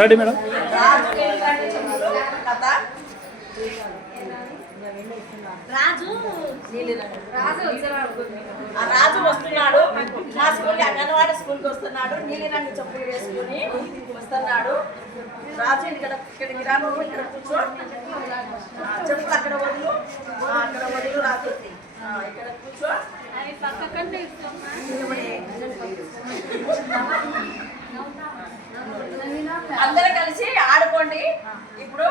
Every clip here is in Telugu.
Ready madam. రాజు వస్తున్నాడు మా స్కూల్ అంగన్వాడీ స్కూల్కి వస్తున్నాడు. నీలిరంగు చెప్పులు వేసుకుని వస్తున్నాడు. రాజు ఇక్కడికి రా, ఇక్కడ కూర్చో, చెప్పులు అక్కడ వదులు, అక్కడ వదులు రాజు, ఇక్కడ కూర్చో. అందరం కలిసి ఆడుకోండి. ఇప్పుడు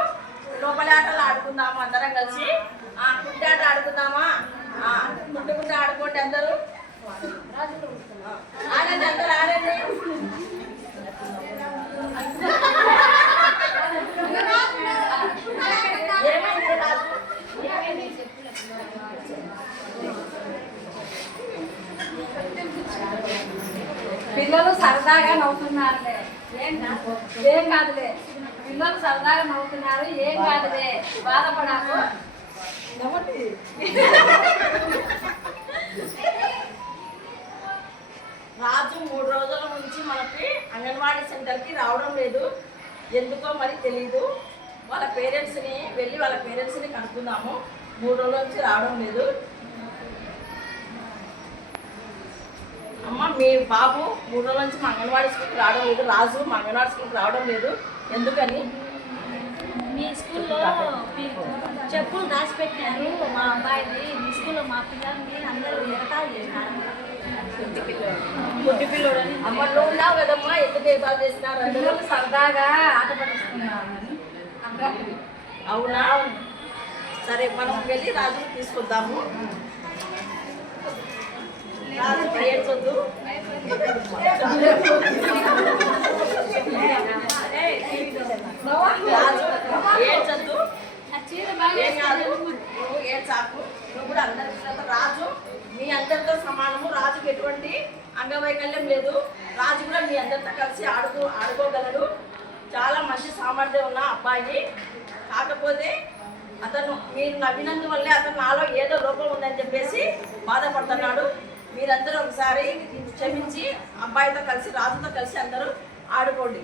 లోపలి ఆటలు ఆడుకుందాము. అందరం కలిసి కుంటి ఆట ఆడుకుందామా? కుంటి ఆడుకోండి అందరూ. ఆడండి, అందరూ ఆడండి. ఏమైంది రాజు? పిల్లలు సరదాగా నవ్వుతున్నారులే, ఏం కాదులే. పిల్లలు సరదాగా నవ్వుతున్నారు, ఏం కాదులే, బాధపడాకు. రాజు 3 రోజుల నుంచి మనకి అంగన్వాడీ సెంటర్కి రావడం లేదు. ఎందుకో మరి తెలీదు. వాళ్ళ పేరెంట్స్ని కనుక్కుందాము. 3 రోజుల నుంచి రావడం లేదు. అమ్మ, మీ బాబు 3 రోజుల నుంచి మా అంగన్వాడీ స్కూల్కి రావడం లేదు. రాజు మా అంగన్వాడీ స్కూల్కి రావడం లేదు. ఎందుకని? మీ స్కూల్లో చెప్పులు దాచిపెట్టారు మా అబ్బాయిని. మీ స్కూల్లో మా పిల్లల్ని అందరూ ఎగతాలు చేశారు. గుడ్డి పిల్లడు అని. అమ్మ, నువ్వు ఉన్నావు కదమ్మా, ఎందుకు ఎగతాలు చేస్తున్నారు? అందరూ సరదాగా ఆట పట్టిస్తున్నారు. అవునా? సరే, మనం వెళ్ళి రాజుని తీసుకొద్దాము. రాజు ఏడ్చొద్దు. ఏడ్చొద్దు, ఏం కాదు. నువ్వు ఏడ్చాకు. నువ్వు కూడా అందరితో, రాజు మీ అందరితో సమానము. రాజుకి ఎటువంటి అంగవైకల్యం లేదు. రాజు కూడా మీ అందరితో కలిసి ఆడుకోగలడు. చాలా మంచి సామర్థ్యం ఉన్న అబ్బాయి. కాకపోతే అతను మీరు నవ్వినందువల్లే అతను నాలో ఏదో లోపం ఉందని చెప్పేసి బాధపడుతున్నాడు. మీరందరూ ఒకసారి క్షమించి అబ్బాయితో కలిసి, రాజుతో కలిసి అందరూ ఆడుకోండి.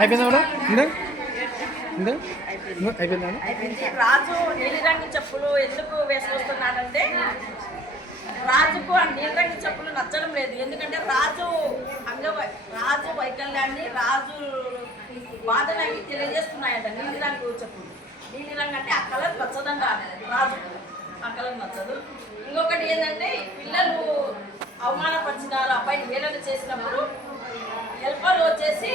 అయిపోయిందా మేడం? అయిపోయిందా? రాజు నీలిరంగు చెప్పులు ఎందుకు వేసుకొస్తున్నాడంటే, రాజుకు ఆ నీలిరంగు చెప్పులు నచ్చడం లేదు. ఎందుకంటే రాజు వైకల్యాన్ని, రాజు బాధనకి తెలియజేస్తున్నాయంట నీలిరంగు చెప్పులు. నీలిరంగు అంటే ఆ కలర్ నచ్చదంట రాజు, ఆ కలర్ నచ్చదు. ఇంకొకటి ఏంటంటే, పిల్లలు అవమానపరిచినారు, అబ్బాయిని వేలన చేసినప్పుడు హెల్పర్ వచ్చేసి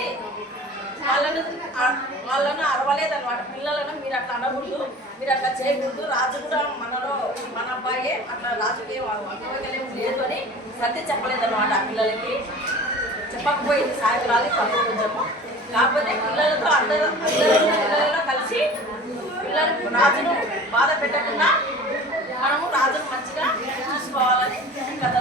వాళ్ళను అరవలేదన్నమాట. పిల్లలను మీరు అట్లా అనకూడదు, మీరు అట్లా చేయకూడదు. రాజు కూడా మన అబ్బాయే, అట్లా రాజుకి అంగవైకల్యం లేదు అని సర్ది చెప్పలేదన్నమాట. ఆ పిల్లలకి చెప్పకపోయింది సాయంత్రాలు కొంచెము. కాకపోతే పిల్లలతో పిల్లలలో కలిసి పిల్లలకు రాజును బాధ పెట్టకుండా మనము రాజును మంచిగా చూసుకోవాలని కథ.